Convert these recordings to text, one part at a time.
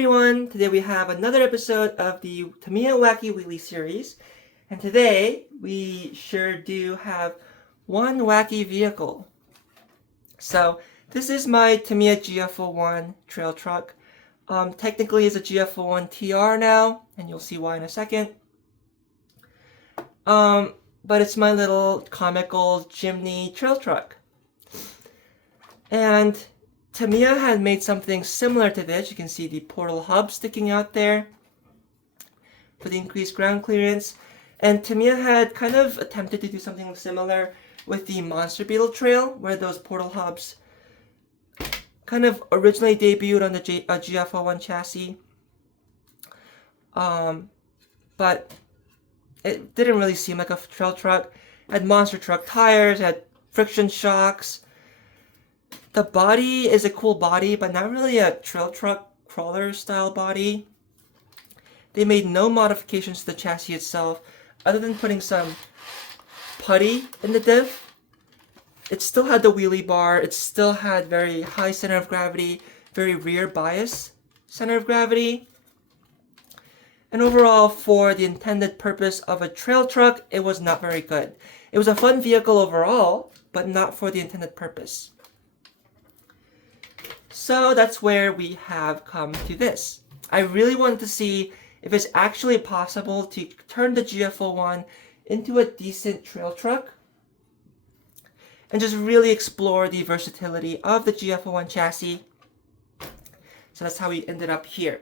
everyone! Today we have another episode of the Tamiya Wacky Wheelie series. And today we sure do have one wacky vehicle. So this is my Tamiya GF01 trail truck. Technically it's a GF01TR now, and you'll see why in a second. But it's my little comical Jimny trail truck. And Tamiya had made something similar to this. You can see the portal hub sticking out there for the increased ground clearance. And Tamiya had kind of attempted to do something similar with the MONSTER BEETLE TRAIL, where those portal hubs kind of originally debuted on the GF01 chassis. But it didn't really seem like a trail truck. It had monster truck tires, it had friction shocks. The body is a cool body, but not really a trail truck crawler style body. They made no modifications to the chassis itself, other than putting some putty in the diff. It still had the wheelie bar, it still had very high center of gravity, very rear bias center of gravity. And overall, for the intended purpose of a trail truck, it was not very good. It was a fun vehicle overall, but not for the intended purpose. So that's where we have come to this. I really wanted to see if it's actually possible to turn the GF01 into a decent trail truck and just really explore the versatility of the GF01 chassis. So that's how we ended up here.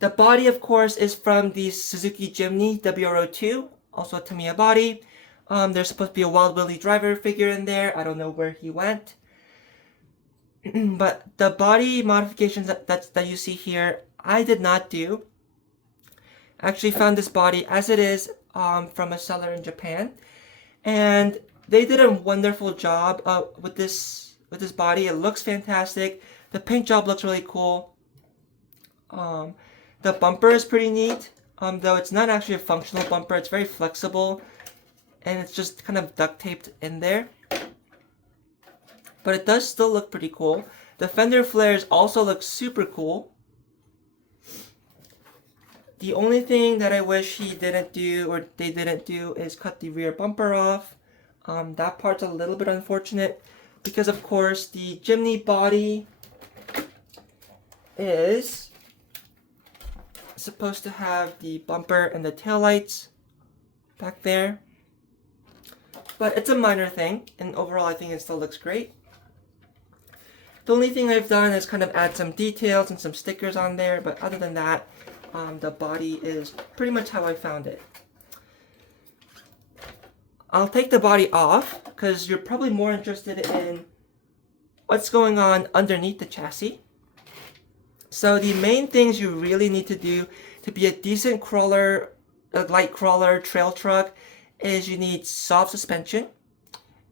The body, of course, is from the Suzuki Jimny WR02, also a Tamiya body. There's supposed to be a Wild Willie driver figure in there. I don't know where he went. But the body modifications that you see here, I did not do. I actually found this body as it is from a seller in Japan, and they did a wonderful job with this body. It looks fantastic. The paint job looks really cool. The bumper is pretty neat, though it's not actually a functional bumper. It's very flexible, and it's just kind of duct taped in there. But it does still look pretty cool. The fender flares also look super cool. The only thing that I wish he didn't do, or they didn't do, is cut the rear bumper off. That part's a little bit unfortunate because, of course, the Jimny body is supposed to have the bumper and the taillights back there. But it's a minor thing, and overall I think it still looks great. The only thing I've done is kind of add some details and some stickers on there, but other than that, the body is pretty much how I found it. I'll take the body off because you're probably more interested in what's going on underneath the chassis. So the main things you really need to do to be a decent crawler, a light crawler trail truck, is you need soft suspension,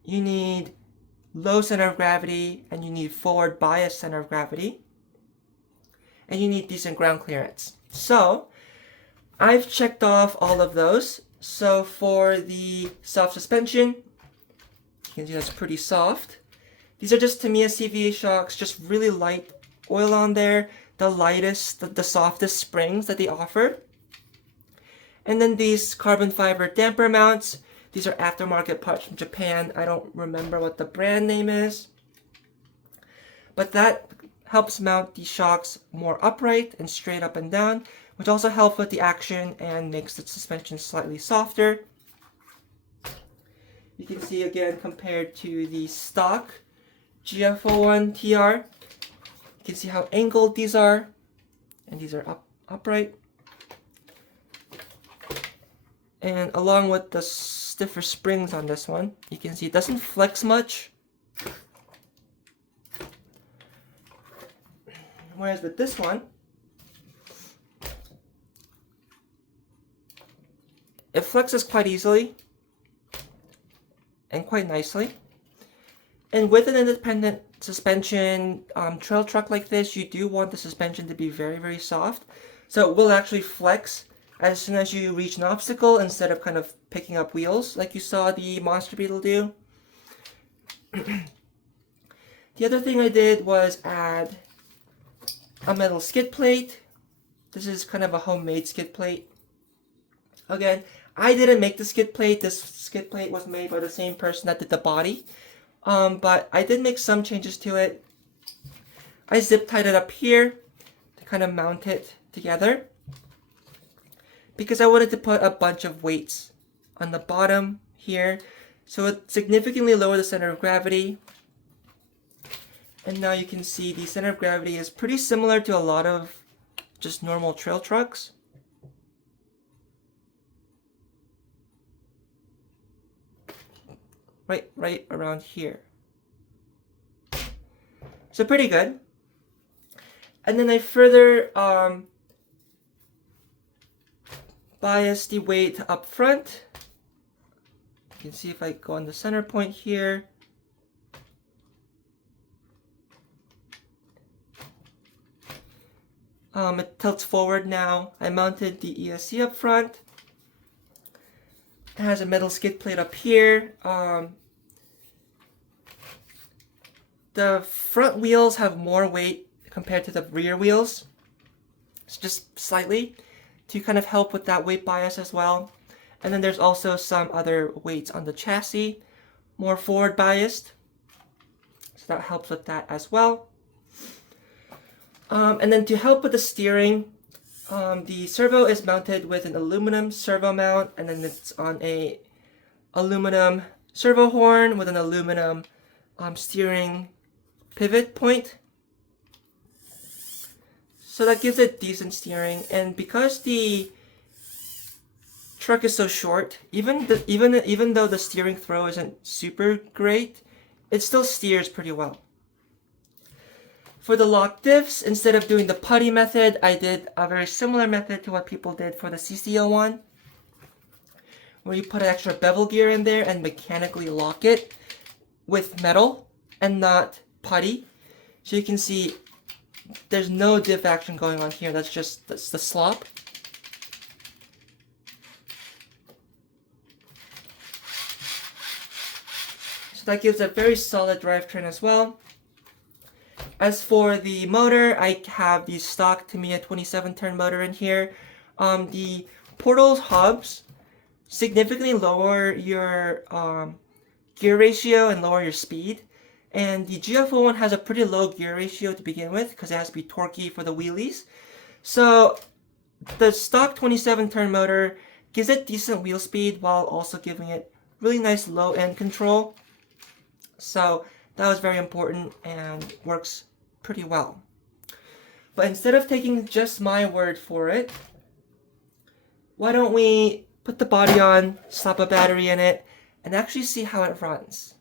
you need low center of gravity, and you need forward bias center of gravity, and you need decent ground clearance. So I've checked off all of those. So for the soft suspension, you can see that's pretty soft. These are just Tamiya CVA shocks, just really light oil on there, the lightest, the softest springs that they offer. And then these carbon fiber damper mounts. These are aftermarket parts from Japan. I don't remember what the brand name is. But that helps mount the shocks more upright and straight up and down, which also helps with the action and makes the suspension slightly softer. You can see again compared to the stock GF01TR. You can see how angled these are, and these are upright. And along with the stiffer springs on this one, you can see it doesn't flex much. Whereas with this one, it flexes quite easily and quite nicely. And with an independent suspension trail truck like this, you do want the suspension to be very, very soft. So it will actually flex as soon as you reach an obstacle instead of kind of picking up wheels like you saw the MONSTER BEETLE do. The other thing I did was add a metal skid plate This is kind of a homemade skid plate. Again, I didn't make the skid plate. This skid plate was made by the same person that did the body. But I did make some changes to it. I zip tied it up here to kind of mount it together, because I wanted to put a bunch of weights on the bottom here, so it significantly lowered the center of gravity. And now you can see the center of gravity is pretty similar to a lot of just normal trail trucks. Right around here. So pretty good. And then I further bias the weight up front. You can see if I go on the center point here. It tilts forward now. I mounted the ESC up front. It has a metal skid plate up here. The front wheels have more weight compared to the rear wheels. It's just slightly, to kind of help with that weight bias as well. And then there's also some other weights on the chassis, more forward biased. So that helps with that as well. And then to help with the steering, the servo is mounted with an aluminum servo mount, and then it's on a aluminum servo horn with an aluminum steering pivot point. So that gives it decent steering, and because the truck is so short, even though the steering throw isn't super great, it still steers pretty well. For the lock diffs, instead of doing the putty method, I did a very similar method to what people did for the CC01, where you put an extra bevel gear in there and mechanically lock it with metal and not putty. So you can see there's no diff action going on here. That's the slop. So that gives a very solid drivetrain as well. As for the motor, I have the stock Tamiya 27-turn motor in here. The portals hubs significantly lower your gear ratio and lower your speed. And the GF01 has a pretty low gear ratio to begin with, because it has to be torquey for the wheelies. So the stock 27-turn motor gives it decent wheel speed while also giving it really nice low end control. So that was very important and works pretty well. But instead of taking just my word for it, why don't we put the body on, slap a battery in it, and actually see how it runs.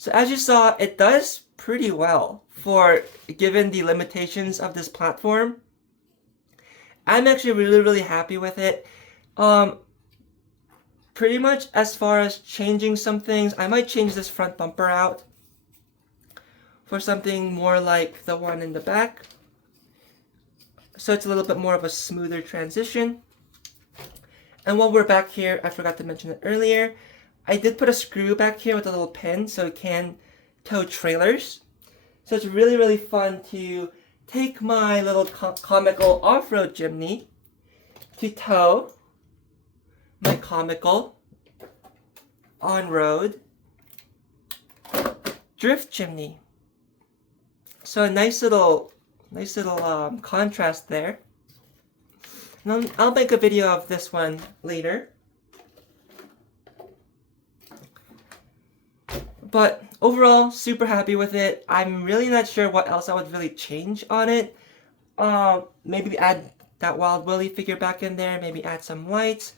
So as you saw, it does pretty well for given the limitations of this platform. I'm actually really happy with it. Pretty much as far as changing some things, I might change this front bumper out for something more like the one in the back, so it's a little bit more of a smoother transition. And while we're back here, I forgot to mention it earlier, I did put a screw back here with a little pin so it can tow trailers. So it's really fun to take my little comical off-road Jimny to tow my comical on-road drift Jimny. So a nice little contrast there. And I'll make a video of this one later. But overall, super happy with it. I'm really not sure what else I would really change on it. Maybe add that Wild Willie figure back in there. Maybe add some lights.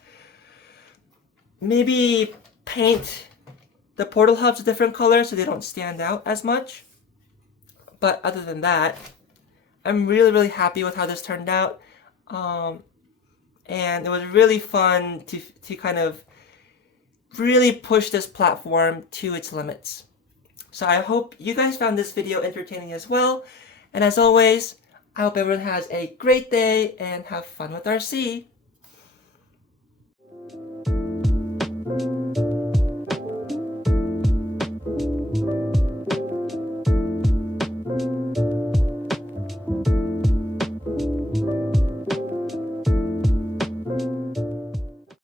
Maybe paint the portal hubs a different color so they don't stand out as much. But other than that, I'm really happy with how this turned out. And it was really fun to kind of really push this platform to its limits. So I hope you guys found this video entertaining as well. And as always, I hope everyone has a great day and have fun with RC.